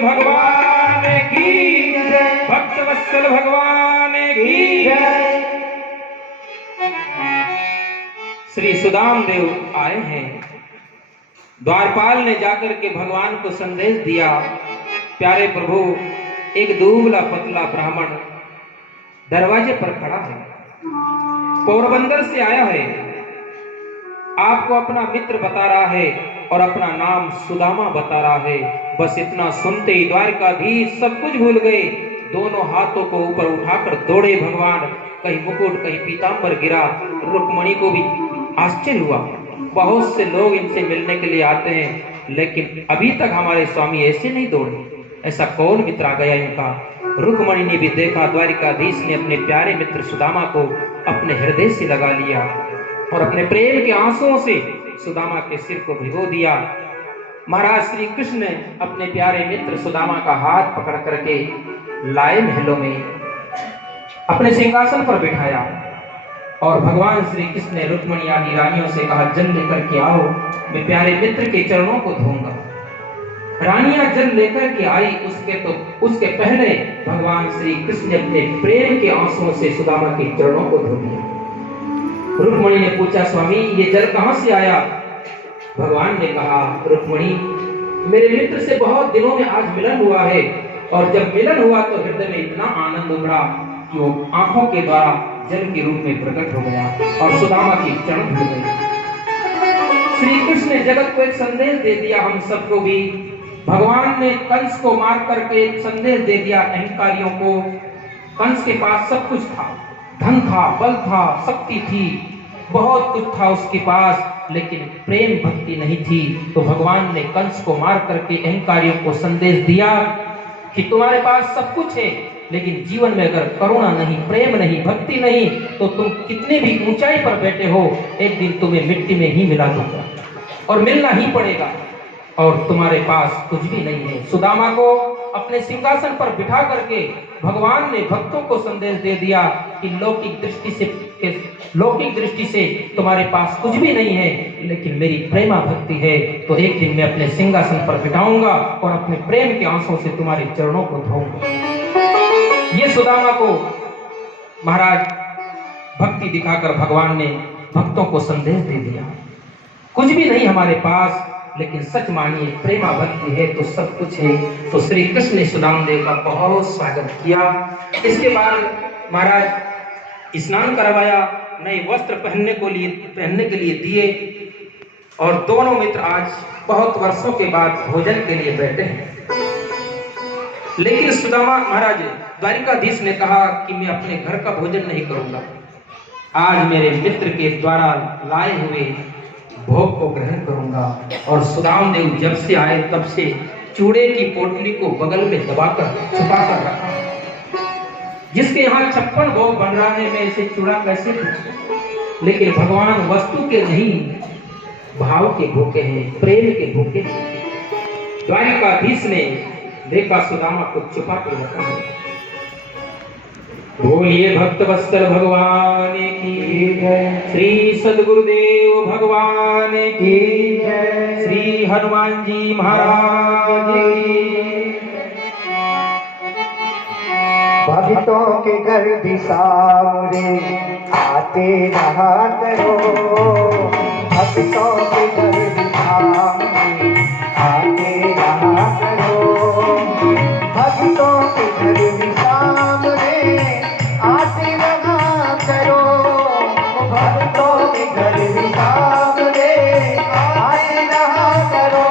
भगवान की भक्त वत्सल भगवान की श्री सुदाम देव आए हैं। द्वारपाल ने जाकर के भगवान को संदेश दिया, प्यारे प्रभु एक दुबला पतला ब्राह्मण दरवाजे पर खड़ा है, पोरबंदर से आया है, आपको अपना मित्र बता रहा है और अपना नाम सुदामा बता रहा है। बस इतना सुनते ही द्वारकाधीश सब कुछ भूल गए, दोनों हाथों को ऊपर उठाकर दौड़े भगवान। कहीं मुकुट कहीं पीतांबर गिरा। रुक्मणी को भी आश्चर्य हुआ, बहुत से लोग इनसे मिलने के लिए आते हैं लेकिन अभी तक हमारे स्वामी ऐसे नहीं दौड़े, ऐसा कौन मित्र आ गया इनका। रुक्मणी ने भी देखा, द्वारिकाधीश ने अपने प्यारे मित्र सुदामा को अपने हृदय से लगा लिया और अपने प्रेम के आंसुओं से सुदामा के सिर को भिगो दिया। महाराज श्री कृष्ण ने अपने प्यारे मित्र सुदामा का हाथ पकड़ करके लाए महलों में अपने सिंहासन पर बिठाया और भगवान श्री कृष्ण ने रुक्मणी आदि रानियों से कहा, जल लेकर के आओ, मैं प्यारे मित्र के चरणों को धोऊंगा। रानियां जल लेकर के आई, उसके पहले भगवान श्री कृष्ण ने अपने प्रेम के आंसुओं से सुदामा के चरणों को धो दिया। रुक्मणी ने पूछा, स्वामी ये जल कहां से आया? भगवान ने कहा, रुक्मणी मेरे मित्र से बहुत दिनों में आज मिलन हुआ है और जब मिलन हुआ तो हृदय में इतना आनंद उभरा कि वो आंखों के द्वारा जल के रूप में प्रकट हो गया और सुदामा की चरण धुल गए। श्री कृष्ण ने जगत को एक संदेश दे दिया, हम सबको भी। भगवान ने कंस को मार करके एक संदेश दे दिया अहंकारियों को। कंस के पास सब कुछ था, धन था, बल था, शक्ति थी, बहुत कुछ था उसके पास, लेकिन प्रेम भक्ति नहीं थी। तो भगवान ने कंस को मार करके अहंकारियों को संदेश दिया कि तुम्हारे पास सब कुछ है लेकिन जीवन में अगर करुणा नहीं, प्रेम नहीं, भक्ति नहीं तो तुम कितने भी ऊंचाई पर बैठे हो, एक दिन तुम्हें मिट्टी में ही मिला दूंगा और मिलना ही पड़ेगा और तुम्हारे पास कुछ भी नहीं है। सुदामा को अपने सिंहासन पर बिठा करके भगवान ने भक्तों को संदेश दे दिया कि लौकिक दृष्टि से तुम्हारे पास कुछ भी नहीं है लेकिन मेरी प्रेमा भक्ति है, तो एक दिन मैं अपने सिंहासन पर बिठाऊंगा और अपने प्रेम के आंसुओं से तुम्हारे चरणों को धोऊंगा। ये सुदामा को महाराज भक्ति दिखाकर भगवान ने भक्तों को संदेश दे दिया, कुछ भी नहीं हमारे पास लेकिन सच मानिए प्रेमा भक्ति है तो सब कुछ है। तो श्री कृष्ण ने सुदाम देव का बहुत स्वागत किया। इसके बाद महाराज स्नान करवाया, नए वस्त्र पहनने के लिए दिए और दोनों मित्र आज बहुत वर्षों के बाद भोजन के लिए बैठे हैं। लेकिन सुदामा महाराज द्वारिकाधीश ने कहा कि मैं अपने घर का भोजन नहीं करूंगा, आज मेरे मित्र के द्वारा लाए हुए भोग को ग्रहण करूंगा। और सुदाम देव जब से आए तब से चूड़े की पोटली को बगल में दबाकर छुपाकर रखा, जिसके यहाँ 56 भोग बन रहा है, मैं इसे चूड़ा कैसे दूं? लेकिन भगवान वस्तु के नहीं भाव के भूखे हैं, प्रेम के भूखे हैं। द्वारिकाधीश ने देखा सुदामा को छुपा के रखा है। बोलिए भक्त वत्सल भगवान की जय, श्री सद्गुरुदेव भगवान की जय, श्री हनुमान जी महाराज की। भक्तों के घर भी सावरे आते रहा करो, भक्तों के घर भी सावरे आते रहा करो, भक्तों के घर भी सावरे आते रहा करो, भक्तों के घर भी सावरे आते रहा करो,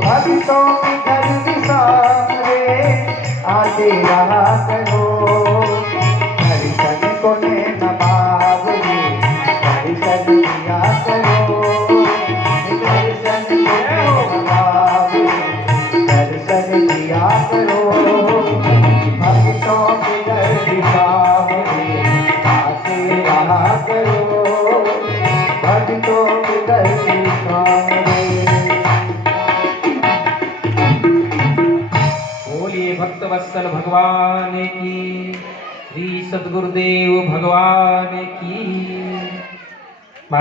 भक्तों के घर भी सावरे आते रहा करो। दर्शन को नैना बावली दर्शन दिया करो, करो, भक्तों के दर्द सारे। बोलिए भक्त वत्सल भगवान की, श्री सद्गुरुदेव भगवान की।